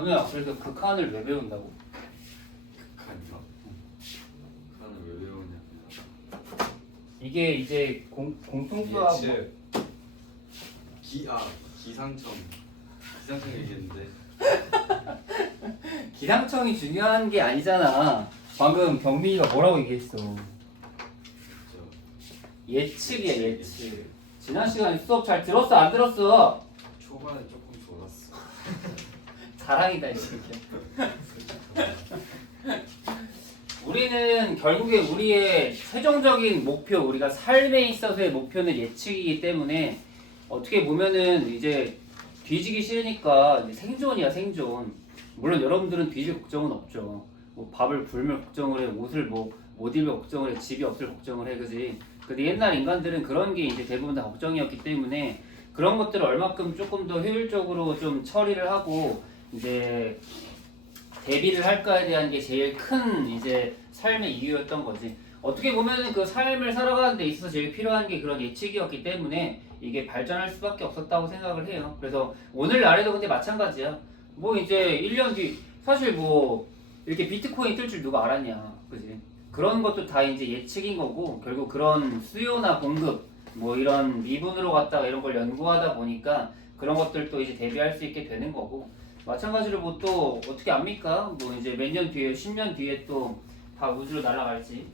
건우야, 그래서 극한을 왜 배운다고? 극한이요? 극한을 왜 배우냐? 이게 이제 공통수학 예측. 기상청 얘기했는데. 기상청이 중요한 게 아니잖아. 방금 경민이가 뭐라고 얘기했어? 그죠? 예측이야, 예측. 지난 시간에 수업 잘 들었어, 안 들었어? 초반에 조금 졸았어. 자랑이다, 이 새끼야. 우리는 결국에 우리의 최종적인 목표, 우리가 삶에 있어서의 목표는 예측이기 때문에 어떻게 보면은 이제 뒤지기 싫으니까 이제 생존이야, 생존. 물론 여러분들은 뒤질 걱정은 없죠. 뭐 밥을 굶을 걱정을 해, 옷을 뭐 못 입을 걱정을 해, 집이 없을 걱정을 해, 그지? 근데 옛날 인간들은 그런 게 이제 대부분 다 걱정이었기 때문에 그런 것들을 얼마큼 조금 더 효율적으로 좀 처리를 하고 이제 대비를 할까에 대한 게 제일 큰 이제 삶의 이유였던 거지. 어떻게 보면은 그 삶을 살아가는 데 있어서 제일 필요한 게 그런 예측이었기 때문에 이게 발전할 수밖에 없었다고 생각을 해요. 그래서 오늘날에도 근데 마찬가지야. 뭐 이제 1년 뒤 사실 뭐 이렇게 비트코인 뜰 줄 누가 알았냐, 그지? 그런 것도 다 이제 예측인 거고 결국 그런 수요나 공급 뭐 이런 미분으로 갖다가 이런 걸 연구하다 보니까 그런 것들도 이제 대비할 수 있게 되는 거고 마찬가지로 뭐 또 어떻게 압니까? 뭐 이제 몇 년 뒤에 10년 뒤에 또 다 우주로 날아갈지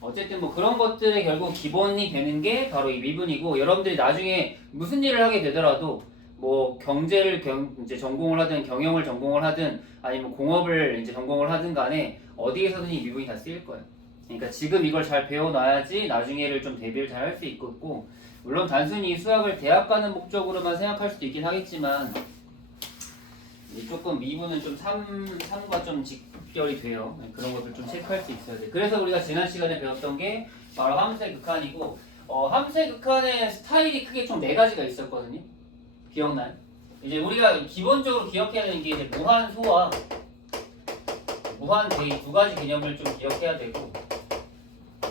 어쨌든 뭐 그런 것들의 결국 기본이 되는 게 바로 이 미분이고 여러분들이 나중에 무슨 일을 하게 되더라도 뭐 경제를 이제 전공을 하든 경영을 전공을 하든 아니면 공업을 이제 전공을 하든 간에 어디에서든 이 미분이 다 쓰일 거예요. 그러니까 지금 이걸 잘 배워놔야지 나중에를 좀 대비를 잘 할 수 있고 물론 단순히 수학을 대학 가는 목적으로만 생각할 수도 있긴 하겠지만 조금 미분은 좀 삶과 좀 직결이 돼요. 그런 것들 좀 체크할 수 있어야 돼. 그래서 우리가 지난 시간에 배웠던 게 바로 함수의 극한이고 함수의 극한의 스타일이 크게 총 4가지가 있었거든요. 기억나요? 이제 우리가 기본적으로 기억해야 되는 게 이제 무한소와 무한대의 2가지 개념을 좀 기억해야 되고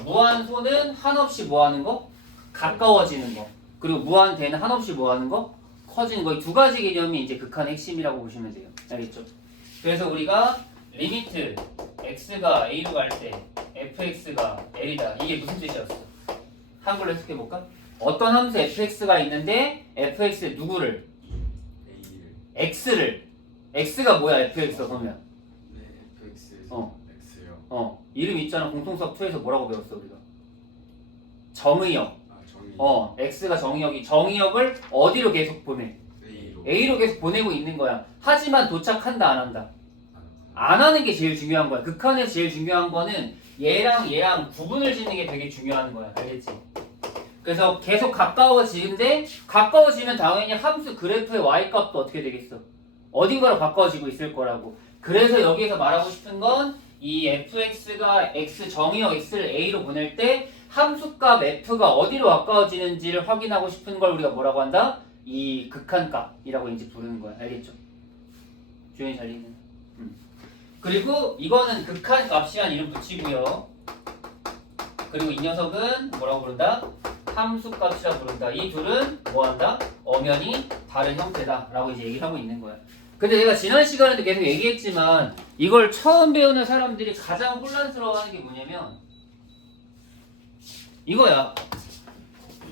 무한소는 한없이 뭐하는 거? 가까워지는 거. 그리고 무한대는 한없이 뭐하는 거? 커지는 거. 이 2가지 개념이 이제 극한의 핵심이라고 보시면 돼요. 알겠죠? 그래서 우리가 리미트 x가 a로 갈 때 fx가 l이다. 이게 무슨 뜻이었어? 한글로 해석해볼까? 어떤 함수 fx가 있는데 fx에 누구를? A를. x를. x가 뭐야 fx가 그러면? 네, fx에서 x요. 이름 있잖아. 공통수학 2에서 뭐라고 배웠어 우리가? 정의역. 정의. x가 정의역을 어디로 계속 보내? A로 계속 보내고 있는 거야. 하지만 도착한다 안 한다? 안 하는 게 제일 중요한 거야. 극한에서 제일 중요한 거는 얘랑 구분을 짓는 게 되게 중요한 거야. 알겠지? 그래서 계속 가까워지는데 가까워지면 당연히 함수 그래프의 y값도 어떻게 되겠어? 어딘가로 가까워지고 있을 거라고. 그래서 여기에서 말하고 싶은 건 이 fx가 x 정의역 x를 a로 보낼 때 함수값 f가 어디로 가까워지는지를 확인하고 싶은 걸 우리가 뭐라고 한다? 이 극한값이라고 이제 부르는 거야. 알겠죠? 주연이 잘 읽는. 그리고 이거는 극한값이란 이름 붙이고요. 그리고 이 녀석은 뭐라고 부른다? 함수값이라 부른다. 이 둘은 뭐한다? 엄연히 다른 형태다 라고 이제 얘기를 하고 있는 거야. 근데 내가 지난 시간에도 계속 얘기했지만 이걸 처음 배우는 사람들이 가장 혼란스러워하는 게 뭐냐면 이거야.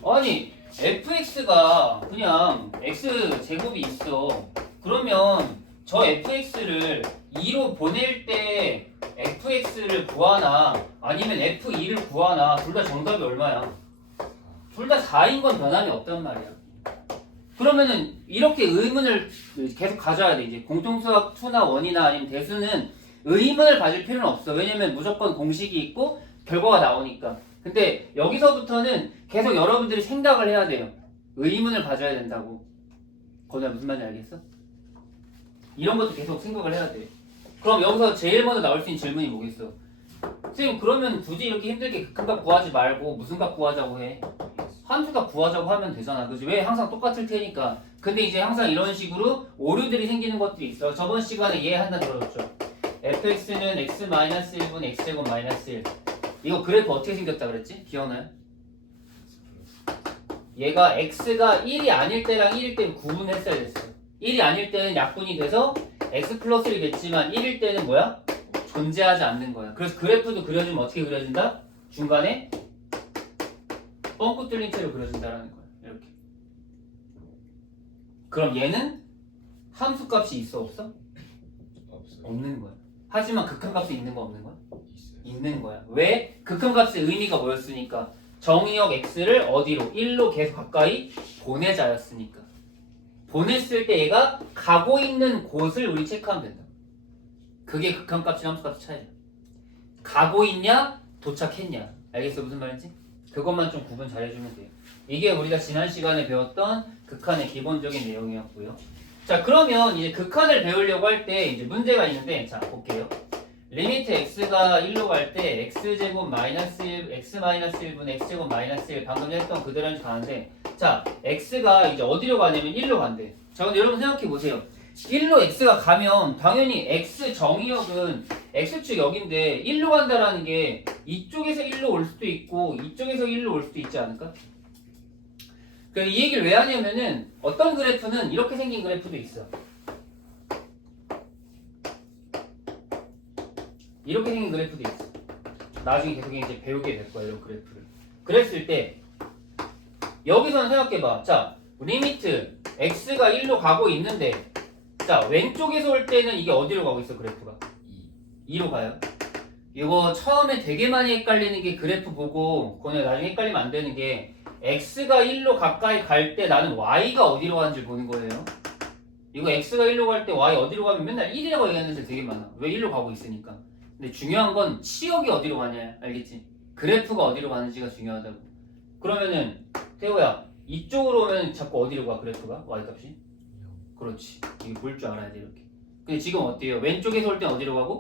아니 fx가 그냥 x제곱이 있어. 그러면 저 fx를 2로 보낼 때 fx를 구하나 아니면 f2를 구하나 둘 다 정답이 얼마야? 둘 다 4인 건 변함이 없단 말이야. 그러면은 이렇게 의문을 계속 가져야 돼. 이제 공통수학 2나 1이나 아니면 대수는 의문을 가질 필요는 없어. 왜냐면 무조건 공식이 있고 결과가 나오니까. 근데 여기서부터는 계속 여러분들이 생각을 해야 돼요. 의문을 가져야 된다고. 건우야 무슨 말인지 알겠어? 이런 것도 계속 생각을 해야 돼. 그럼 여기서 제일 먼저 나올 수 있는 질문이 뭐겠어? 선생님 그러면 굳이 이렇게 힘들게 극한값 구하지 말고 무슨 값 구하자고 해? 함수값 구하자고 하면 되잖아. 그지? 왜? 항상 똑같을 테니까. 근데 이제 항상 이런 식으로 오류들이 생기는 것들이 있어. 저번 시간에 얘 하나 들어줬죠. fx는 x-1분 x제곱 마이너스 1. 이거 그래프 어떻게 생겼다 그랬지? 기억나요? 얘가 x가 1이 아닐 때랑 1일 때는 구분했어야 됐어. 1이 아닐 때는 약분이 돼서 x 플러스 1이겠지만 1일 때는 뭐야? 존재하지 않는 거야. 그래서 그래프도 그려주면 어떻게 그려진다? 중간에 뻥긋 뚫린 채로 그려진다라는 거야. 이렇게. 그럼 얘는 함수 값이 있어 없어? 없어요. 없는 거야. 하지만 극한값이 있는 거 없는 거야? 있어요. 있는 거야. 왜? 극한값의 의미가 뭐였으니까 정의역 x를 어디로? 1로 계속 가까이 보내자였으니까. 보냈을 때 얘가 가고 있는 곳을 우리 체크하면 된다. 그게 극한값이랑 함수값의 차이야. 가고 있냐? 도착했냐? 알겠어? 무슨 말인지? 그것만 좀 구분 잘 해주면 돼요. 이게 우리가 지난 시간에 배웠던 극한의 기본적인 내용이었고요. 자, 그러면 이제 극한을 배우려고 할 때 이제 문제가 있는데, 자, 볼게요. 리미트 x가 1로 갈 때 x제곱 마이너스 1, x 마이너스 1분의 x제곱 마이너스 1 방금 했던 그대로 가는데, 자, x가 이제 어디로 가냐면 1로 간대. 자, 근데 여러분 생각해 보세요. 1로 x가 가면 당연히 x 정의역은 x축 역인데 1로 간다라는 게 이쪽에서 1로 올 수도 있고 이쪽에서 1로 올 수도 있지 않을까? 이 얘기를 왜 하냐면은 어떤 그래프는 이렇게 생긴 그래프도 있어. 이렇게 생긴 그래프도 있어. 나중에 계속 이제 배우게 될 거야, 이런 그래프를. 그랬을 때 여기서는 생각해봐. 자, 리미트 x가 1로 가고 있는데, 자, 왼쪽에서 올 때는 이게 어디로 가고 있어, 그래프가? 2로 가요. 이거 처음에 되게 많이 헷갈리는 게 그래프 보고 그거는 나중에 헷갈리면 안 되는 게 x가 1로 가까이 갈 때 나는 y가 어디로 가는지 보는 거예요. 이거 x가 1로 갈 때 y 어디로 가면 맨날 1이라고 얘기하는 데 되게 많아. 왜 1로 가고 있으니까. 근데 중요한 건 치역이 어디로 가냐, 알겠지? 그래프가 어디로 가는지가 중요하다고. 그러면은 태호야, 이쪽으로 오면 자꾸 어디로 가, 그래프가? y값이? 그렇지. 이게 볼 줄 알아야 돼, 이렇게. 근데 지금 어때요? 왼쪽에서 올 땐 어디로 가고?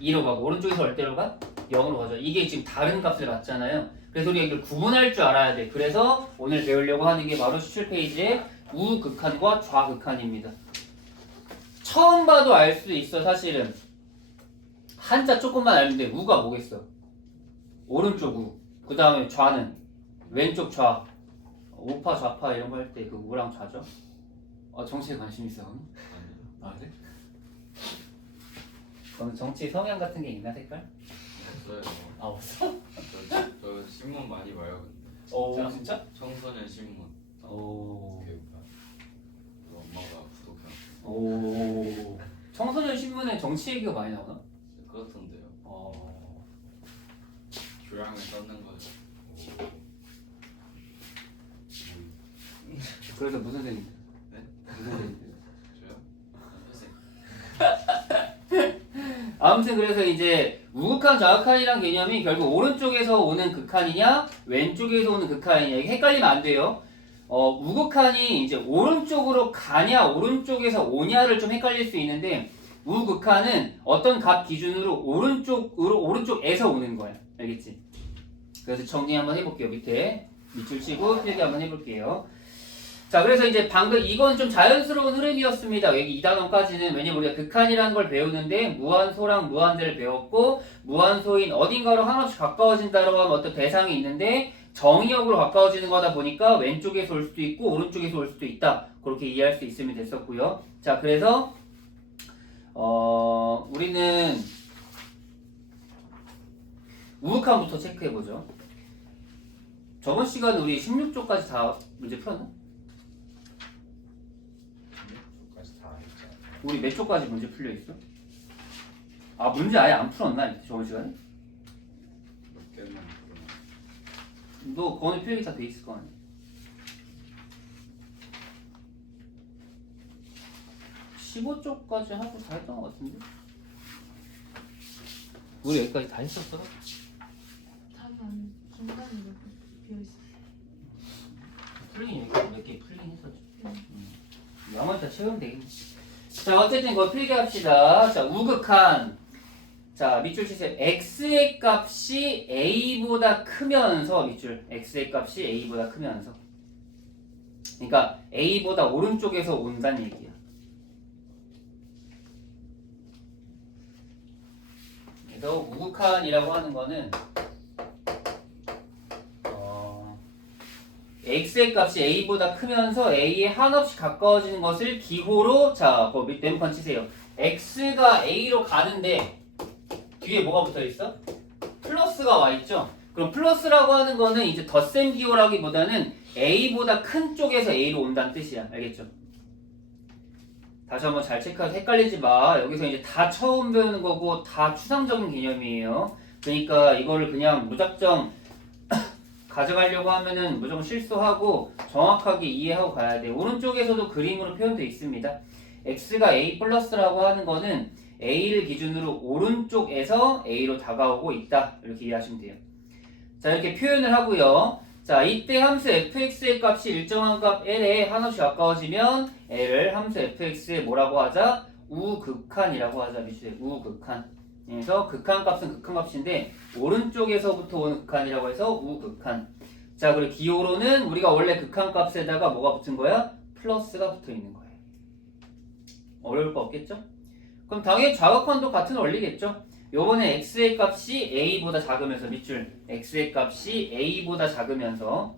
2로 가고, 오른쪽에서 올 때로 가? 0으로 가죠. 이게 지금 다른 값을 받잖아요. 그래서 우리가 이걸 구분할 줄 알아야 돼. 그래서 오늘 배우려고 하는 게 바로 수출 페이지의 우극한과 좌극한입니다. 처음 봐도 알 수 있어, 사실은. 한자 조금만 알면 돼. 우가 뭐겠어? 오른쪽 우. 그 다음에 좌는 왼쪽 좌. 우파 좌파 이런 거 할 때 그 우랑 좌죠? 정치에 관심 있어? 아, 그래? 그럼 정치 성향 같은 게 있나, 색깔? 없어요. 아, 없어? 저 신문 많이 봐요. 오, 진짜? 청소년 신문. 오. 교육반. 엄마가 구독한. 오. 청소년 신문에 정치 얘기가 많이 나오나? 그렇던데요. 교양을 쌓는 거죠. 그래서 무슨 생인데? 네? 무슨 생인데? 저요? 회색. 아무튼 그래서 이제 우극한 좌극한이란 개념이 결국 오른쪽에서 오는 극한이냐 왼쪽에서 오는 극한이냐 이게 헷갈리면 안 돼요. 우극한이 이제 오른쪽으로 가냐 오른쪽에서 오냐를 좀 헷갈릴 수 있는데 우극한은 어떤 값 기준으로 오른쪽에서 오는 거야. 알겠지? 그래서 정리 한번 해볼게요. 밑줄 치고 필기 한번 해볼게요. 자, 그래서 이제 방금 이건 좀 자연스러운 흐름이었습니다. 여기 2단원까지는 왜냐면 우리가 극한이라는 걸 배우는데 무한소랑 무한대를 배웠고 무한소인 어딘가로 한없이 가까워진다라고 하면 어떤 대상이 있는데 정의역으로 가까워지는 거다 보니까 왼쪽에서 올 수도 있고 오른쪽에서 올 수도 있다. 그렇게 이해할 수 있으면 됐었고요. 자, 그래서 우리는 우극한부터 체크해보죠. 저번 시간에 우리 16조까지 다 문제 풀었나? 우리 몇 조까지 문제 풀려있어? 아, 문제 아예 안 풀었나? 저번 시간에? 몇 개만 풀어놔. 너 거기 필기 다 돼 있을 거 아니야? 15조까지 하고 다 했던 것 같은데? 우리 여기까지 다 했었어? 답이 안 중간에 비어있어. 풀린 얘기가 몇 개 풀린 했었지. 나머지 다 채우면 되겠네. 자, 어쨌든 그거 필기합시다. 자, 우극한. 자, 밑줄 치세요. x의 값이 a보다 크면서 밑줄. x의 값이 a보다 크면서. 그러니까 a보다 오른쪽에서 온다는 얘기야. 그래서 우극한이라고 하는 거는 x의 값이 a보다 크면서 a에 한없이 가까워지는 것을 기호로 자, 그 네모칸 치세요. x가 a로 가는데 뒤에 뭐가 붙어 있어? 플러스가 와 있죠? 그럼 플러스라고 하는 거는 이제 덧셈 기호라기보다는 a보다 큰 쪽에서 a로 온다는 뜻이야. 알겠죠? 다시 한번 잘 체크해서 헷갈리지 마. 여기서 이제 다 처음 배우는 거고 다 추상적인 개념이에요. 그러니까 이거를 그냥 무작정 가져가려고 하면은 무조건 실수하고 정확하게 이해하고 가야 돼. 오른쪽에서도 그림으로 표현되어 있습니다. x가 a 플러스라고 하는 거는 a를 기준으로 오른쪽에서 a로 다가오고 있다. 이렇게 이해하시면 돼요. 자, 이렇게 표현을 하고요. 자, 이때 함수 fx의 값이 일정한 값 l에 한없이 가까워지면 l을 함수 fx의 뭐라고 하자? 우극한이라고 하자. 미주에 우극한. 그래서 극한값은 극한값인데 오른쪽에서부터 오는 극한이라고 해서 우극한. 자, 그리고 기호로는 우리가 원래 극한값에다가 뭐가 붙은 거야? 플러스가 붙어 있는 거예요. 어려울 거 없겠죠? 그럼 당연히 좌극한도 같은 원리겠죠? 요번에 x의 값이 a보다 작으면서 밑줄 x의 값이 a보다 작으면서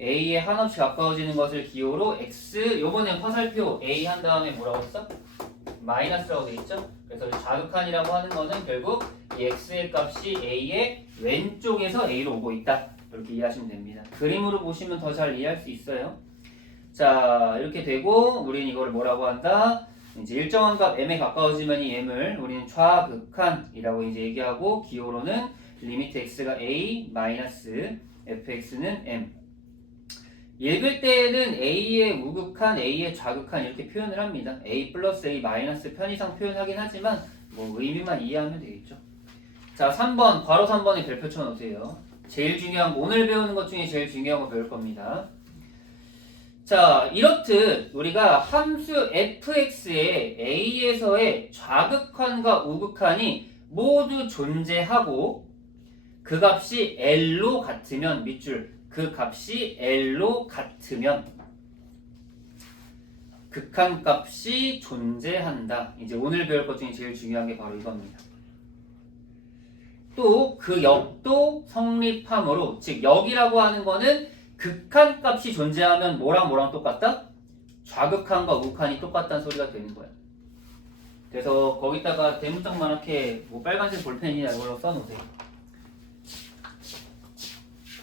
a에 한없이 가까워지는 것을 기호로 x 요번에 화살표 a 한 다음에 뭐라고 했어? 마이너스라고 돼 있죠? 그래서 좌극한이라고 하는 거는 결국 이 x의 값이 a의 왼쪽에서 a로 오고 있다. 이렇게 이해하시면 됩니다. 그림으로 보시면 더 잘 이해할 수 있어요. 자, 이렇게 되고 우리는 이걸 뭐라고 한다? 이제 일정한 값 m에 가까워지면 이 m을 우리는 좌극한이라고 이제 얘기하고 기호로는 리미트 x가 a 마이너스 fx는 m. 읽을 때에는 a의 우극한, a의 좌극한 이렇게 표현을 합니다. a 플러스 a 마이너스 편의상 표현하긴 하지만 뭐 의미만 이해하면 되겠죠. 자, 3번 괄호 3번에 별표 쳐놓으세요. 제일 중요한 거, 오늘 배우는 것 중에 제일 중요한 거 배울 겁니다. 자, 이렇듯 우리가 함수 fx의 a에서의 좌극한과 우극한이 모두 존재하고 그 값이 l로 같으면 밑줄 그 값이 l로 같으면 극한값이 존재한다. 이제 오늘 배울 것 중에 제일 중요한 게 바로 이겁니다. 또 그 역도 성립함으로 즉 역이라고 하는 거는 극한값이 존재하면 뭐랑 똑같다? 좌극한과 우극한이 똑같다는 소리가 되는 거야. 그래서 거기다가 대문짝만하게 뭐 빨간색 볼펜이나 이걸로 써놓으세요.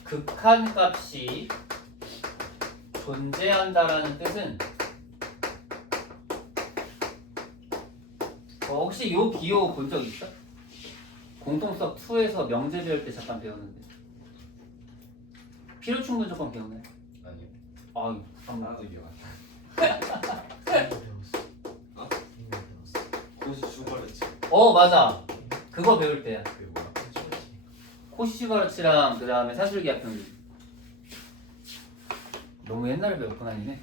극한값이 존재한다라는 뜻은 혹시 요 기호 본 적 있어? 공통수학 2에서 명제 배울 때 잠깐 배웠는데 필요충분 조건 기억나요? 아니요. 아유, 하나도 기억 안 나. 고시 슈바르치. 맞아. 그거 배울 때야. 그게 뭐야? 코시시바르치랑 그 다음에 사술기하편기. 너무 옛날에 배웠구나 아니네.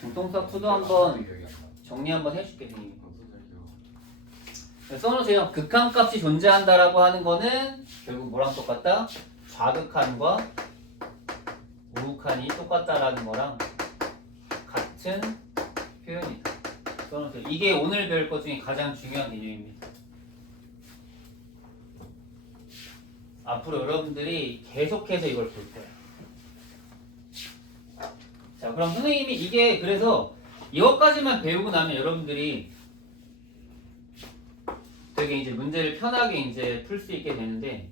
공통수학 2도 한번 기억이 안 나. 정리 한번 해줄게 선생님. 어떤 잘 기억? 써놓으세요. 극한값이 존재한다라고 하는 거는 결국 뭐랑 똑같다? 좌극한과 우극한이 똑같다라는 거랑 같은 표현이다. 써놓으세요. 이게 오늘 배울 것 중에 가장 중요한 개념입니다. 앞으로 여러분들이 계속해서 이걸 볼 거예요. 자, 그럼 선생님이 이게 그래서 이것까지만 배우고 나면 여러분들이 되게 이제 문제를 편하게 이제 풀 수 있게 되는데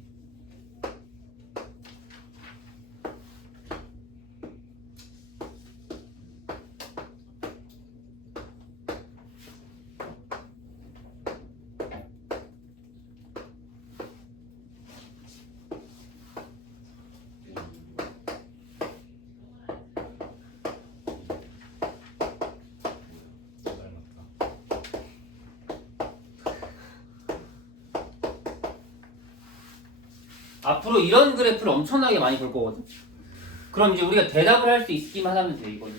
앞으로 이런 그래프를 엄청나게 많이 볼 거거든. 그럼 이제 우리가 대답을 할 수 있기만 하면 돼 이거는.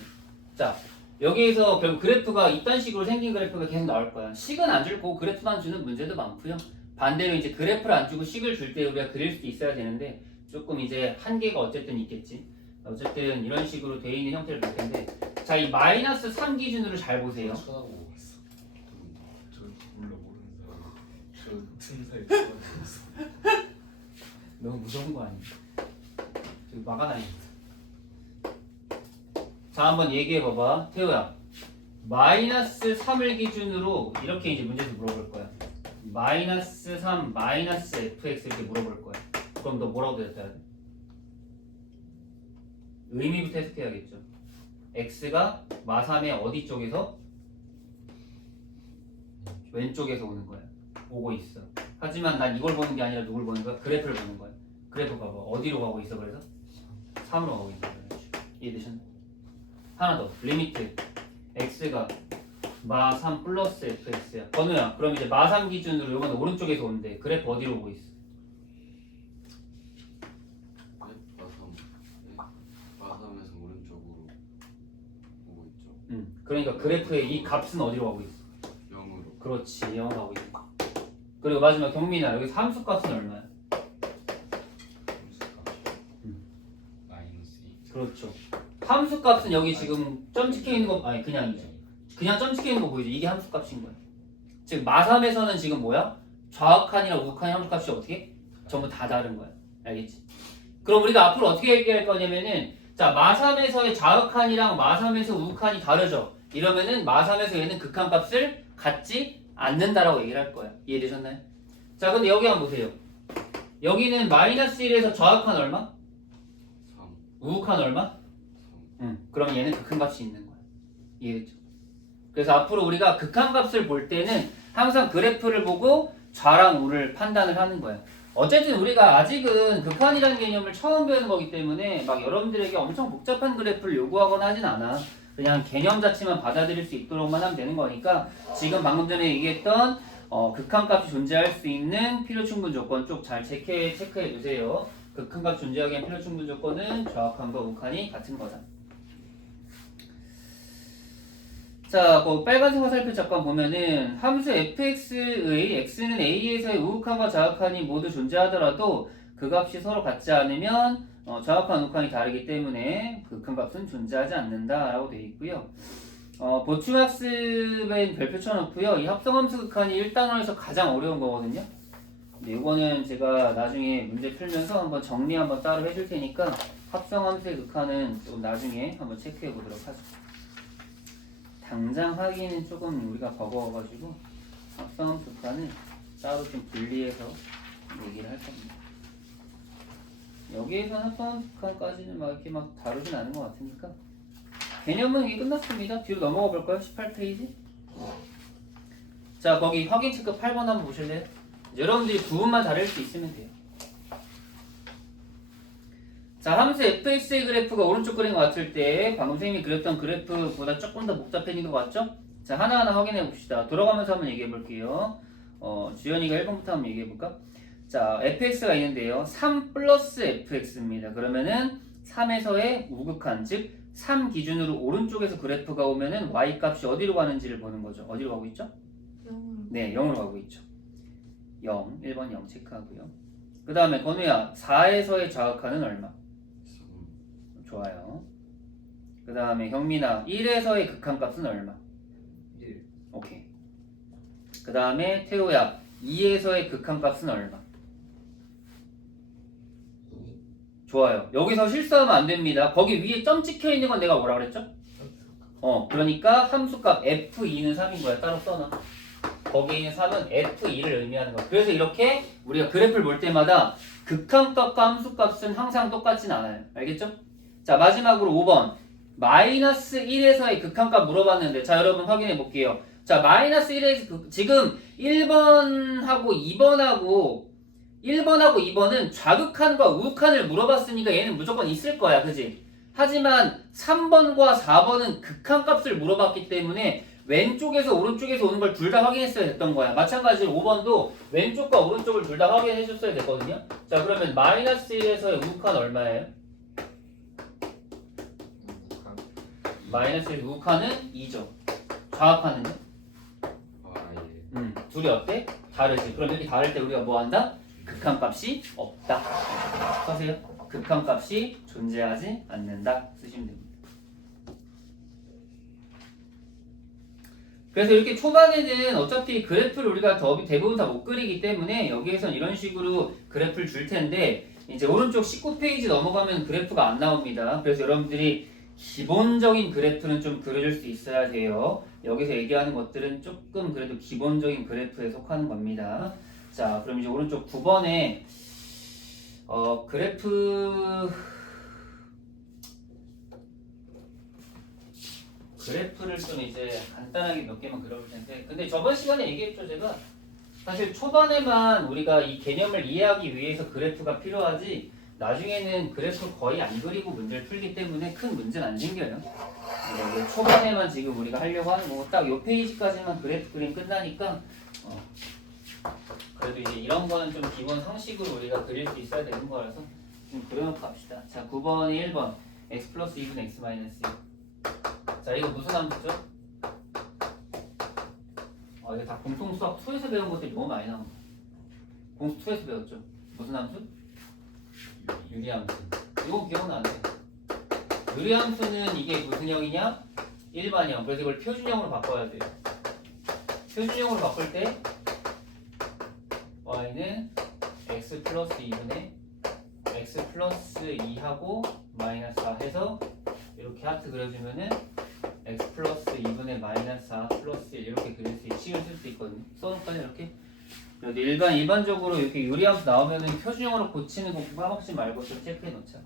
자, 여기에서 결국 그래프가 이딴 식으로 생긴 그래프가 계속 나올 거야. 식은 안 줄 거고 그래프만 주는 문제도 많고요. 반대로 이제 그래프를 안 주고 식을 줄 때 우리가 그릴 수도 있어야 되는데 조금 이제 한계가 어쨌든 있겠지. 어쨌든 이런 식으로 돼 있는 형태를 볼 텐데 자, 이 마이너스 3 기준으로 잘 보세요. 쳐다보고 있어. 저 몰라 모르는 사람. 저 틈사이 쳐다보고 있어. 너무 무서운 거 아니야? 저기 막아놔야겠다. 자, 한번 얘기해 봐봐. 태호야. 마이너스 3을 기준으로 이렇게 이제 문제에서 물어볼 거야. 마이너스 3 마이너스 fx 이렇게 물어볼 거야. 그럼 너 뭐라고 대답해야 돼? 의미부터 해석해야겠죠. x가 마3의 어디 쪽에서? 왼쪽에서 오는 거야. 오고 있어. 하지만 난 이걸 보는 게 아니라 누굴 보는 거야? 그래프를 보는 거야. 그래프 봐봐. 어디로 가고 있어 그래서? 3으로 가고 있는 거야. 이해되셨나? 하나 더. 리미트 x가 마3 플러스 fx야. 건우야, 그럼 이제 마3 기준으로 이건 오른쪽에서 오는데 그래프 어디로 오고 있어? 마삼에서 오른쪽으로 오고 있죠. 그러니까 그래프의 이 값은 어디로 가고 있어? 0으로. 그렇지, 0 가고 있는 거. 그리고 마지막 경민아, 여기 함수 값은 얼마야? 마이너스 2. 그렇죠. 함수 값은 여기 지금 점 찍혀 있는 거 아니 그냥 점 찍혀 있는 거 보이죠? 이게 함수 값인 거야. 지금 마3에서는 지금 뭐야? 좌악한이랑 우악한의 함수 값이 어떻게? 전부 다 다른 거야. 알겠지? 그럼 우리가 앞으로 어떻게 얘기할 거냐면은 자, 마3에서의 좌악한이랑 마3에서 우악한이 다르죠? 이러면은 마3에서 얘는 극한값을 갖지 않는다라고 얘기를 할 거야. 이해되셨나요? 자, 근데 여기 한번 보세요. 여기는 마이너스 1에서 좌악한 얼마? 3. 우악한 얼마? 3. 그럼 얘는 극한값이 있는 거야. 이해됐죠? 그래서 앞으로 우리가 극한값을 볼 때는 항상 그래프를 보고 좌랑 우를 판단을 하는 거야. 어쨌든 우리가 아직은 극한이라는 개념을 처음 배우는 거기 때문에 막 여러분들에게 엄청 복잡한 그래프를 요구하거나 하진 않아. 그냥 개념 자체만 받아들일 수 있도록만 하면 되는 거니까 지금 방금 전에 얘기했던 극한값이 존재할 수 있는 필요충분 조건 쪽 잘 체크해 주세요. 극한값 존재하기 위한 필요충분 조건은 좌악한과 우악한이 같은 거다. 자, 그 빨간색 화살표 잠깐 보면은 함수 fx의 x는 a에서의 우극한과 좌극한이 모두 존재하더라도 그 값이 서로 같지 않으면 좌극한, 우극한이 다르기 때문에 극한값은 존재하지 않는다라고 되어 있고요. 보충학습엔 별표 쳐놓고요. 이 합성함수 극한이 1단원에서 가장 어려운 거거든요. 근데 이거는 제가 나중에 문제 풀면서 한번 정리 한번 따로 해줄 테니까 합성함수의 극한은 좀 나중에 한번 체크해 보도록 하죠. 당장 하기는 조금 우리가 버거워가지고 합성함수 극한을 따로 좀 분리해서 얘기를 할 겁니다. 여기에서는 합성함수 극한까지는 막 이렇게 막 다루진 않은 것 같으니까 개념은 이게 끝났습니다. 뒤로 넘어가 볼까요? 18페이지. 자, 거기 확인 체크 8번 한번 보실래요? 여러분들이 부분만 다를 수 있으면 돼요. 자, 함수 fx의 그래프가 오른쪽 그림 같을 때 방금 선생님이 그렸던 그래프보다 조금 더 복잡해진 것 같죠? 자, 하나하나 확인해 봅시다. 돌아가면서 한번 얘기해 볼게요. 주연이가 1번부터 한번 얘기해 볼까? 자, fx가 있는데요. 3 플러스 fx입니다. 그러면은 3에서의 우극한, 즉 3 기준으로 오른쪽에서 그래프가 오면은 y 값이 어디로 가는지를 보는 거죠. 어디로 가고 있죠? 0으로. 네, 0으로 가고 있죠. 0, 1번 0 체크하고요. 그 다음에 건우야, 4에서의 좌극한은 얼마? 3. 좋아요. 그 다음에 형민아, 1에서의 극한값은 얼마? 1. 오케이. 그 다음에 태호야, 2에서의 극한값은 얼마? 좋아요. 여기서 실수하면 안 됩니다. 거기 위에 점 찍혀 있는 건 내가 뭐라 그랬죠? 그러니까 함수값 f2는 3인 거야. 따로 써놔. 거기에 있는 3은 f2를 의미하는 거야. 그래서 이렇게 우리가 그래프를 볼 때마다 극한값과 함수값은 항상 똑같진 않아요. 알겠죠? 자, 마지막으로 5번. 마이너스 1에서의 극한값 물어봤는데, 자, 여러분 확인해 볼게요. 자, 마이너스 1에서 지금 1번하고 2번은 좌극한과 우극한을 물어봤으니까 얘는 무조건 있을 거야. 그지? 하지만 3번과 4번은 극한값을 물어봤기 때문에 왼쪽에서 오른쪽에서 오는 걸 둘 다 확인했어야 됐던 거야. 마찬가지로 5번도 왼쪽과 오른쪽을 둘 다 확인해 줬어야 됐거든요. 자, 그러면 마이너스 1에서의 우극한 얼마예요? 마이너스 1 우극한은 2죠. 좌극한은요? 둘이 어때? 다르지. 그럼 이렇게 다를 때 우리가 뭐 한다? 극한값이 없다. 써세요. 극한값이 존재하지 않는다. 쓰시면 됩니다. 그래서 이렇게 초반에는 어차피 그래프를 우리가 대부분 다 못 그리기 때문에 여기에선 이런 식으로 그래프를 줄 텐데 이제 오른쪽 19페이지 넘어가면 그래프가 안 나옵니다. 그래서 여러분들이 기본적인 그래프는 좀 그려줄 수 있어야 돼요. 여기서 얘기하는 것들은 조금 그래도 기본적인 그래프에 속하는 겁니다. 자, 그럼 이제 오른쪽 9번에 그래프를 좀 이제 간단하게 몇 개만 그려볼 텐데, 근데 저번 시간에 얘기했죠, 제가. 사실 초반에만 우리가 이 개념을 이해하기 위해서 그래프가 필요하지, 나중에는 그래프 거의 안 그리고 문제를 풀기 때문에 큰 문제는 안 생겨요. 이제 초반에만 지금 우리가 하려고 하는 거고, 딱 요 페이지까지만 그래프 그림 끝나니까, 그래도 이제 이런 거는 좀 기본 상식으로 우리가 그릴 수 있어야 되는 거라서 좀 그려놓고 합시다. 자, 9번이 1번. x 플러스 2분 x 마이너스 2. 자, 이거 무슨 함수죠? 이거 다 공통 수학 2에서 배운 것들이 너무 많이 나온 거야. 공수 2에서 배웠죠? 무슨 함수? 유리함수. 이거 기억나네. 유리함수는 이게 무슨 형이냐? 일반형. 그래서 이걸 표준형으로 바꿔야 돼요. 표준형으로 바꿀 때 y는 x 플러스 2분의 x 플러스 2하고 마이너스 4 해서 이렇게 하트 그려주면은 x 플러스 2분의 마이너스 4 플러스 1 이렇게 그릴 수 있고 식을 쓸 수 있거든요. 써놓을까요 이렇게? 그래도 일반적으로 이렇게 유리함수 나오면은 표준형으로 고치는 거 까먹지 말고 좀 체크해 놓자.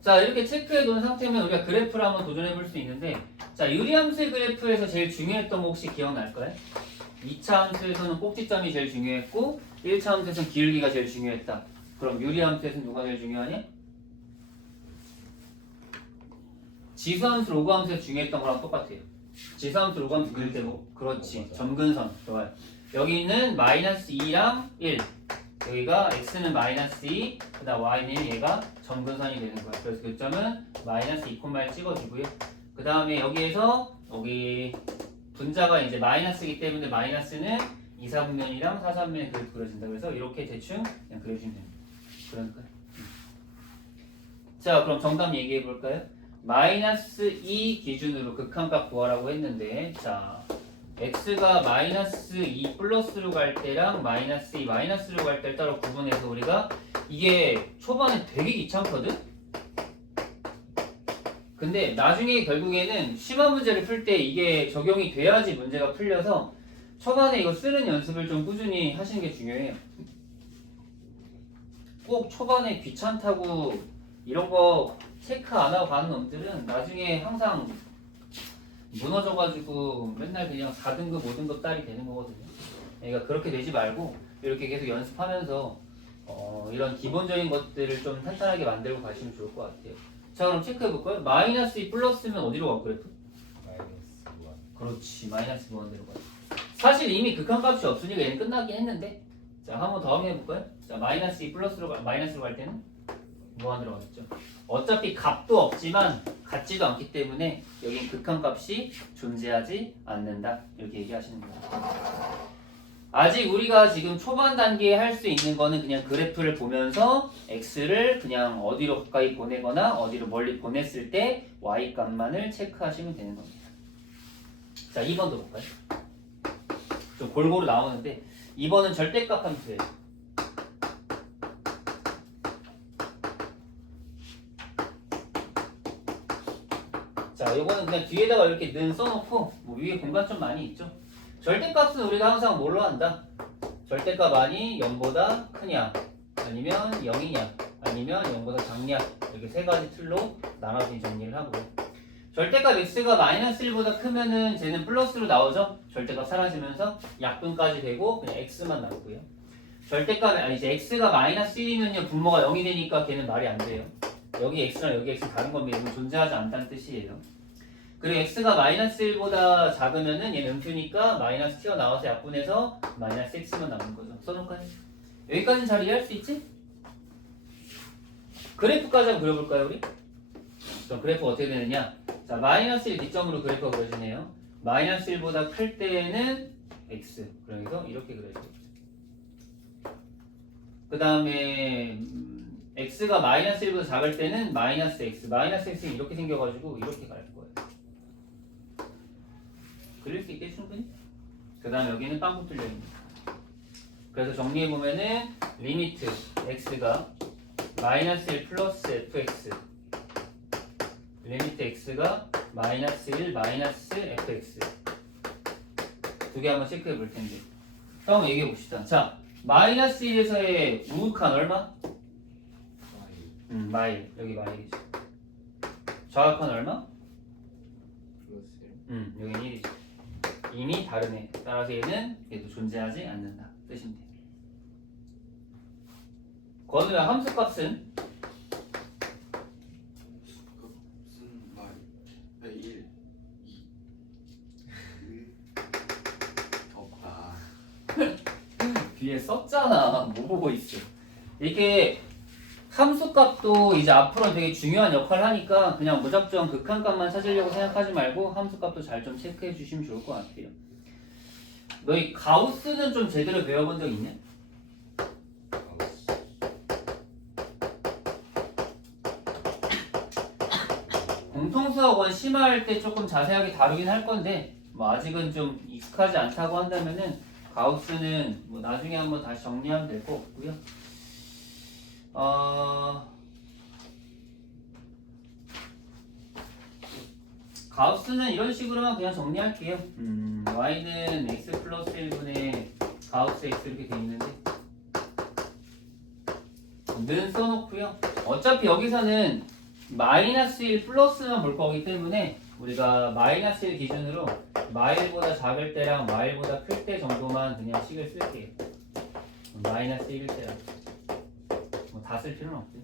자, 이렇게 체크해 놓은 상태면 우리가 그래프를 한번 도전해 볼 수 있는데, 자, 유리함수의 그래프에서 제일 중요했던 거 혹시 기억날까요? 2차 함수에서는 꼭지점이 제일 중요했고 1차 함수에서는 기울기가 제일 중요했다. 그럼 유리함수에서는 누가 제일 중요하냐? 지수함수, 로그함수에서 중요했던 거랑 똑같아요. 지수함수, 로그함수 그릴 때고, 그렇지. 점근선. 좋아요. 여기는 마이너스 2랑 1. 여기가 x는 마이너스 2, 그 다음 y는 1, 얘가 점근선이 되는 거야. 그래서 교점은 마이너스 2,1 찍어주고요. 그 다음에 여기에서 여기 분자가 이제 마이너스이기 때문에 마이너스는 2, 4분면이랑 4, 3분면이 그려진다. 그래서 이렇게 대충 그냥 그려주면 됩니다. 그러니까. 자, 그럼 정답 얘기해 볼까요? 마이너스 2 기준으로 극한값 구하라고 했는데, 자, x가 마이너스 2 플러스로 갈 때랑 마이너스 2 마이너스로 갈 때를 따로 구분해서 우리가 이게 초반에 되게 귀찮거든? 근데 나중에 결국에는 심화 문제를 풀 때 이게 적용이 돼야지 문제가 풀려서 초반에 이거 쓰는 연습을 좀 꾸준히 하시는 게 중요해요. 꼭 초반에 귀찮다고 이런 거 체크 안 하고 가는 놈들은 나중에 항상 무너져가지고 맨날 그냥 4등급, 5등급 딸이 되는 거거든요. 그러니까 그렇게 되지 말고 이렇게 계속 연습하면서 이런 기본적인 것들을 좀 탄탄하게 만들고 가시면 좋을 것 같아요. 자, 그럼 체크해볼까요? 마이너스 2 플러스면 어디로 가, 그래프? 마이너스 1. 그렇지, 마이너스 무한대로 가. 사실 이미 극한값이 없으니까 얘는 끝나긴 했는데, 자, 한번 더 확인해볼까요? 자, 마이너스 2 마이너스로 갈 때는 무한대로 가겠죠. 어차피 값도 없지만 같지도 않기 때문에 여긴 극한값이 존재하지 않는다. 이렇게 얘기하시는 거예요. 아직 우리가 지금 초반 단계에 할 수 있는 거는 그냥 그래프를 보면서 x를 그냥 어디로 가까이 보내거나 어디로 멀리 보냈을 때 y 값만을 체크하시면 되는 겁니다. 자, 2번도 볼까요? 좀 골고루 나오는데 2번은 절대값 함수예요. 자, 요거는 그냥 뒤에다가 이렇게 는 써놓고 뭐 위에 공간 좀 많이 있죠. 절대값은 우리가 항상 뭘로 한다? 절대값 아니 0보다 크냐, 아니면 0이냐, 아니면 0보다 작냐, 이렇게 세 가지 틀로 나눠서 정리를 하고요. 절대값 x가 마이너스 1보다 크면은 쟤는 플러스로 나오죠. 절대값 사라지면서 약분까지 되고 그냥 x만 남고요. 절대값 아니 이제 x가 마이너스 1이면요 분모가 0이 되니까 걔는 말이 안 돼요. 여기 x랑 여기 x 다른 겁니다. 이건 존재하지 않다는 뜻이에요. 그리고 x가 마이너스 1보다 작으면은 얘는 음수니까 마이너스 튀어나와서 약분해서 마이너스 x만 남는 거죠. 써놓을까요? 여기까지는 잘 이해할 수 있지? 그래프까지 한번 그려볼까요, 우리? 그럼 그래프 어떻게 되느냐? 자, 마이너스 1 기점으로 그래프가 그려지네요. 마이너스 1보다 클 때는 x. 그래서 이렇게 그려지죠. 그 다음에 x가 마이너스 1보다 작을 때는 마이너스 x. 마이너스 x는 이렇게 생겨가지고 이렇게 갈 거예요. 그릴 수 있게 충분히? 그 다음에 여기는 빵꾸 뚫려있는. 그래서 정리해보면은 리미트 x가 마이너스 1 플러스 fx 리미트 x가 마이너스 1 마이너스 fx 두 개 한번 체크해 볼 텐데 한번 얘기해 봅시다. 자, 마이너스 1에서의 우극한 얼마? 마이 마일. 여기 마일이지. 좌극한 얼마? 플러스 1 여기는 1이지. 이미 다르네. 따라서 얘는 얘도 존재하지 않는다. 뜻인데. 거두야 함수값은 무슨 말? 1, 2, 없다. 뒤에 썼잖아. 뭐 보고 있어. 이게 함수값도 이제 앞으로 되게 중요한 역할을 하니까 그냥 무작정 극한값만 찾으려고 생각하지 말고 함수값도 잘 좀 체크해 주시면 좋을 것 같아요. 너희 가우스는 좀 제대로 배워본 적 있냐? 가우스 공통수학원 심화할 때 조금 자세하게 다루긴 할 건데 뭐 아직은 좀 익숙하지 않다고 한다면은 가우스는 뭐 나중에 한번 다시 정리하면 될 것 같고요. 가우스는 이런 식으로만 그냥 정리할게요. y는 x 플러스 1분의 가우스 x 이렇게 돼 있는데 는 써놓고요. 어차피 여기서는 마이너스 1 플러스만 볼 거기 때문에 우리가 마이너스 1 기준으로 마일보다 작을 때랑 마일보다 클 때 정도만 그냥 식을 쓸게요. 마이너스 1일 때랑 뭐 다 쓸 필요는 없고요.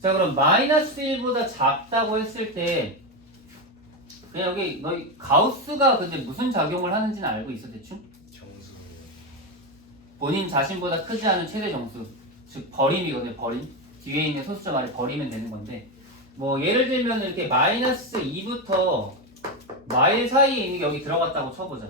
자, 그럼 마이너스 1보다 작다고 했을 때 그냥 여기 너희 가우스가 근데 무슨 작용을 하는지는 알고 있어 대충? 정수 본인 자신보다 크지 않은 최대 정수, 즉 버림이거든요. 버림. 뒤에 있는 소수점 아래 버리면 되는 건데 뭐 예를 들면 이렇게 마이너스 2부터 마일 사이에 있는 게 여기 들어갔다고 쳐보자.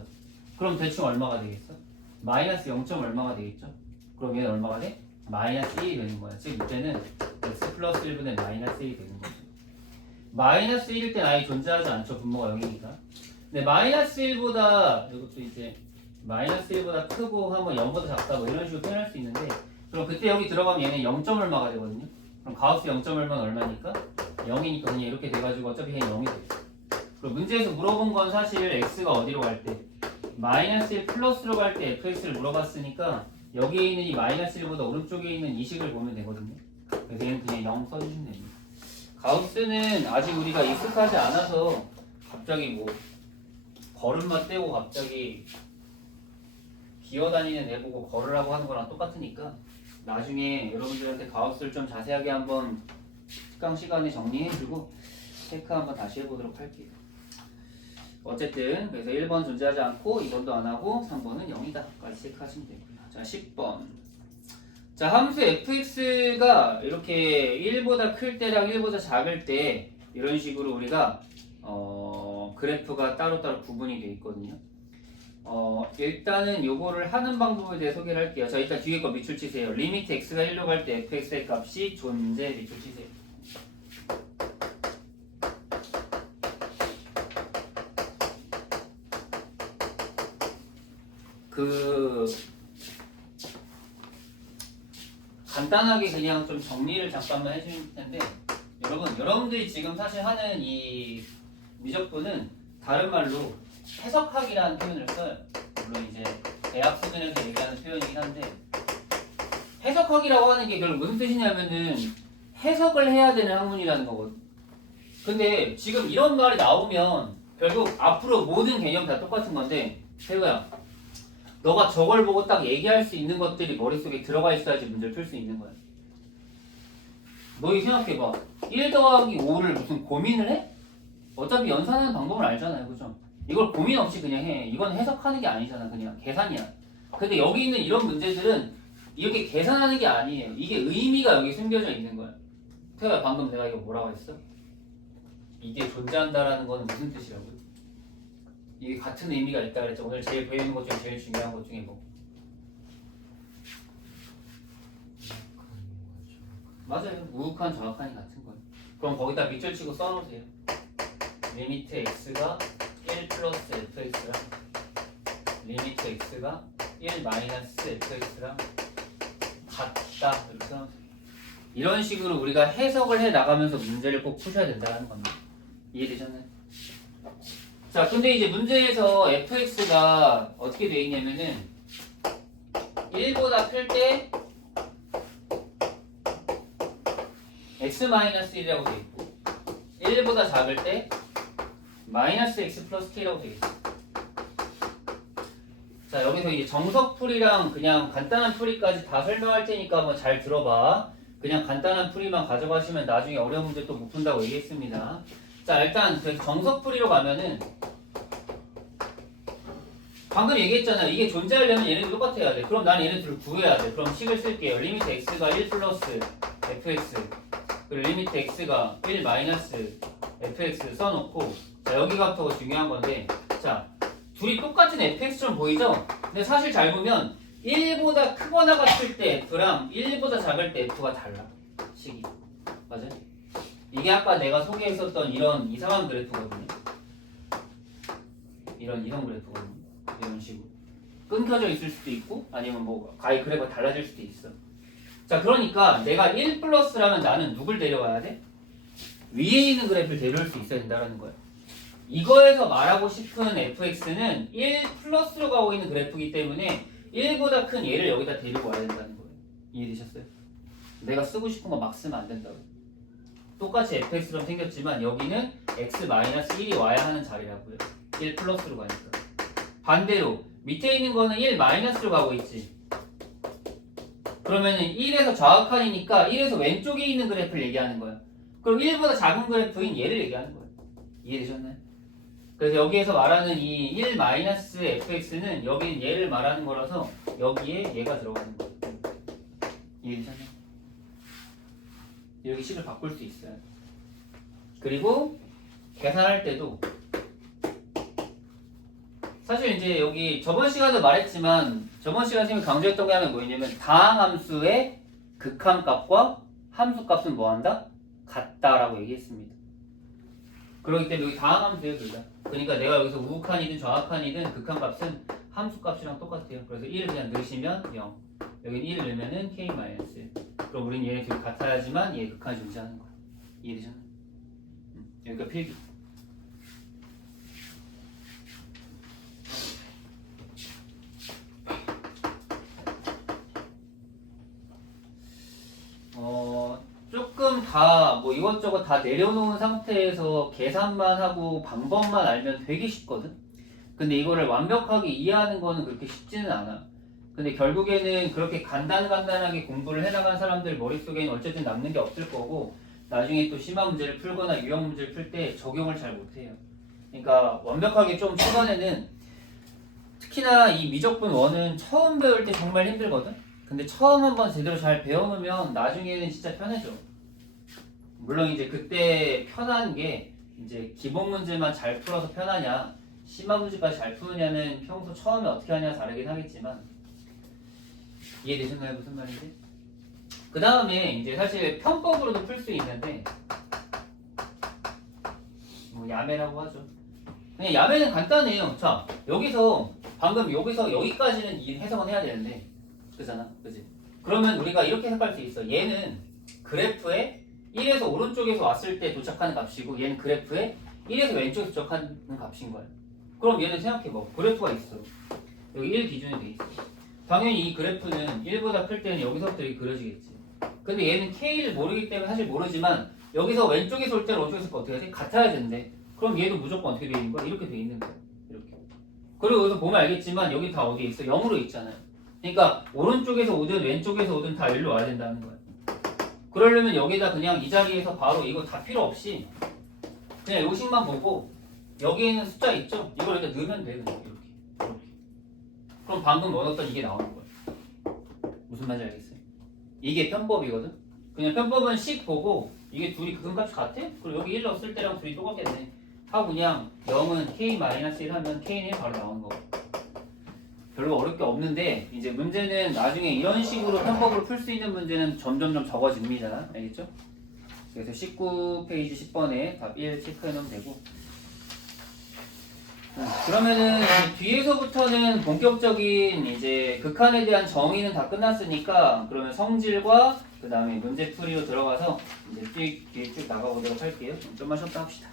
그럼 대충 얼마가 되겠어? 마이너스 0. 얼마가 되겠죠? 그럼 얘는 얼마가 돼? 마이너스 1이 되는 거야. 즉 이때는 x 플러스 1분의 마이너스 1이 되는 거죠. 마이너스 1일 땐 아예 존재하지 않죠. 분모가 0이니까. 근데 마이너스 1보다 이것도 이제 마이너스 1보다 크고 한번 0보다 작다 뭐 이런 식으로 표현할 수 있는데 그럼 그때 여기 들어가면 얘는 0. 얼마가 되거든요. 그럼 가우스 0. 얼마는 얼마니까? 0이니까 그냥 이렇게 돼가지고 어차피 얘는 0이 돼. 그리고 문제에서 물어본 건 사실 x가 어디로 갈 때? 마이너스 1 플러스로 갈 때 fx를 물어봤으니까 여기에 있는 이 마이너스 1보다 오른쪽에 있는 이 식을 보면 되거든요. 그래서 얘는 그냥 0 써주시면 됩니다. 가우스는 아직 우리가 익숙하지 않아서 갑자기 뭐 걸음만 떼고 갑자기 기어다니는 애 보고 걸으라고 하는 거랑 똑같으니까 나중에 여러분들한테 가우스를 좀 자세하게 한번 특강 시간에 정리해주고 체크 한번 다시 해보도록 할게요. 어쨌든 그래서 1번 존재하지 않고 2번도 안 하고 3번은 0이다 까지 체크하시면 되고요. 자 10번 자 함수 fx가 이렇게 1보다 클 때랑 1보다 작을 때 이런 식으로 우리가 그래프가 따로따로 구분이 되어 있거든요. 일단은 요거를 하는 방법에 대해 소개를 할게요. 자 일단 뒤에 거 밑줄 치세요. 리미트 x가 1로 갈 때 fx의 값이 존재 밑줄 치세요. 간단하게 그냥 좀 정리를 잠깐만 해줄 텐데 여러분들이 지금 사실 하는 이 미적분은 다른 말로 해석학이라는 표현을 써요. 물론 이제 대학 수준에서 얘기하는 표현이긴 한데 해석학이라고 하는 게 결국 무슨 뜻이냐면은 해석을 해야 되는 학문이라는 거거든. 근데 지금 이런 말이 나오면 결국 앞으로 모든 개념이 다 똑같은 건데 태우야 너가 저걸 보고 딱 얘기할 수 있는 것들이 머릿속에 들어가 있어야지 문제를 풀 수 있는 거야. 너희 생각해봐. 1 더하기 5를 무슨 고민을 해? 어차피 연산하는 방법을 알잖아요. 그죠? 이걸 고민 없이 그냥 해. 이건 해석하는 게 아니잖아. 그냥 계산이야. 근데 여기 있는 이런 문제들은 이렇게 계산하는 게 아니에요. 이게 의미가 여기 숨겨져 있는 거야. 태호야 방금 내가 이거 뭐라고 했어? 이게 존재한다라는 거는 무슨 뜻이라고요? 이게 같은 의미가 있다 그랬죠. 오늘 제일 배우는 것 중에 제일 중요한 것 중에 뭐? 맞아요. 우극한 정확한이 같은 거예요. 그럼 거기다 밑줄 치고 써놓으세요. 리미트 x가 1 플러스 fx랑 리미트 x가 1 마이너스 fx랑 같다 이렇게 써놓으세요. 이런 식으로 우리가 해석을 해 나가면서 문제를 꼭 푸셔야 된다는 겁니다. 이해되셨나요? 자, 근데 이제 문제에서 fx가 어떻게 되어 있냐면은 1보다 클 때 x-1이라고 되어 있고 1보다 작을 때 마이너스 x 플러스 k라고 되어 있어요. 자, 여기서 이제 정석풀이랑 그냥 간단한 풀이까지 다 설명할 테니까 한번 잘 들어봐. 그냥 간단한 풀이만 가져가시면 나중에 어려운 문제 또 못 푼다고 얘기했습니다. 자, 일단 그래서 정석풀이로 가면은 방금 얘기했잖아요. 이게 존재하려면 얘네들 똑같아야 돼. 그럼 난 얘네들을 구해야 돼. 그럼 식을 쓸게요. 리미트 x가 1 플러스 fx 그리고 리미트 x가 1 마이너스 fx 써놓고 자, 여기가 더 중요한 건데 자, 둘이 똑같은 fx처럼 보이죠? 근데 사실 잘 보면 1보다 크거나 같을 때 f랑 1보다 작을 때 f가 달라. 식이. 맞아요? 이게 아까 내가 소개했었던 이런 이상한 그래프거든요. 이런 그래프거든요. 이런 식으로 끊겨져 있을 수도 있고 아니면 뭐 가히 그래프가 달라질 수도 있어. 자, 그러니까 내가 1 플러스라면 나는 누굴 데려와야 돼? 위에 있는 그래프를 데려올 수 있어야 된다는 거야. 이거에서 말하고 싶은 fx는 1 플러스로 가고 있는 그래프이기 때문에 1보다 큰 얘를 여기다 데리고 와야 된다는 거예요. 이해되셨어요? 내가 쓰고 싶은 거 막 쓰면 안 된다고. 똑같이 fx처럼 생겼지만 여기는 x-1이 와야 하는 자리라고요. 1 플러스로 가니까. 반대로 밑에 있는 거는 1 마이너스로 가고 있지. 그러면은 1에서 좌우칸이니까 1에서 왼쪽에 있는 그래프를 얘기하는 거야. 그럼 1보다 작은 그래프인 얘를 얘기하는 거야. 이해되셨나요? 그래서 여기에서 말하는 이 1 마이너스 fx는 여기는 얘를 말하는 거라서 여기에 얘가 들어가는 거야. 이해되셨나요? 여기 식을 바꿀 수 있어요. 그리고 계산할 때도 사실 이제 여기 저번 시간에도 말했지만 저번 시간 선생님이 강조했던 게 하면 뭐였냐면 다항함수의 극한값과 함수값은 뭐한다? 같다라고 얘기했습니다. 그렇기 때문에 여기 다항함수예요, 둘 다. 그러니까 내가 여기서 우극한이든 좌극한이든 극한값은 함수값이랑 똑같아요. 그래서 1을 그냥 넣으시면 0. 여기는 1을 넣으면은 k-. 그럼 우리는 얘네 둘이 같아야지만 얘 극한이 존재하는 거야. 이해되셨나요? 여기가 필기. 조금 다 뭐 이것저것 다 내려놓은 상태에서 계산만 하고 방법만 알면 되게 쉽거든? 근데 이거를 완벽하게 이해하는 거는 그렇게 쉽지는 않아. 근데 결국에는 그렇게 간단하게 공부를 해나간 사람들 머릿속에는 어쨌든 남는 게 없을 거고 나중에 또 심화 문제를 풀거나 유형 문제를 풀 때 적용을 잘 못해요. 그러니까 완벽하게 좀 초반에는 특히나 이 미적분 1은 처음 배울 때 정말 힘들거든? 근데 처음 한번 제대로 잘 배워놓으면 나중에는 진짜 편해져. 물론 이제 그때 편한 게 이제 기본 문제만 잘 풀어서 편하냐 심화 문제까지 잘 푸느냐는 평소 처음에 어떻게 하냐 다르긴 하겠지만 이해되셨나요? 무슨 말인지? 그 다음에 이제 사실 편법으로도 풀 수 있는데 뭐 야매라고 하죠. 그냥 야매는 간단해요. 자, 여기서 방금 여기서 여기까지는 이 해석은 해야 되는데 그잖아, 그지? 그러면 우리가 이렇게 해석할 수 있어. 얘는 그래프에 1에서 오른쪽에서 왔을 때 도착하는 값이고 얘는 그래프에 1에서 왼쪽에서 도착하는 값인 거야. 그럼 얘는 생각해봐. 그래프가 있어. 여기 1 기준이 돼 있어. 당연히 이 그래프는 1보다 클 때는 여기서부터 이렇게 그려지겠지. 근데 얘는 K를 모르기 때문에 사실 모르지만 여기서 왼쪽에서 올 때는 오른쪽에서 어떻게 해야 돼? 같아야 되는데 그럼 얘도 무조건 어떻게 돼 있는 거야? 이렇게 돼 있는 거야. 이렇게. 그리고 여기서 보면 알겠지만 여기 다 어디에 있어? 0으로 있잖아요. 그러니까 오른쪽에서 오든 왼쪽에서 오든 다 일로 와야 된다는 거야. 그러려면 여기다 그냥 이 자리에서 바로 이거 다 필요 없이 그냥 요식만 보고 여기에 있는 숫자 있죠? 이걸 여기다 넣으면 돼. 그냥 이렇게. 그럼 방금 넣었던 이게 나오는 거야. 무슨 말인지 알겠어요? 이게 편법이거든? 그냥 편법은 식 보고 이게 둘이 극한값이 같아? 그리고 여기 1 넣었을 때랑 둘이 똑같겠네 하고 그냥 0은 k-1 하면 k는 1 바로 나오는 거고 별로 어렵게 없는데 이제 문제는 나중에 이런 식으로 편법으로 풀 수 있는 문제는 점점점 적어집니다. 알겠죠? 그래서 19페이지 10번에 답 1 체크해 놓으면 되고 그러면은 뒤에서부터는 본격적인 이제 극한에 대한 정의는 다 끝났으니까 그러면 성질과 그 다음에 문제풀이로 들어가서 이제 뒤에 쭉 나가보도록 할게요. 좀만 쉬었다 합시다.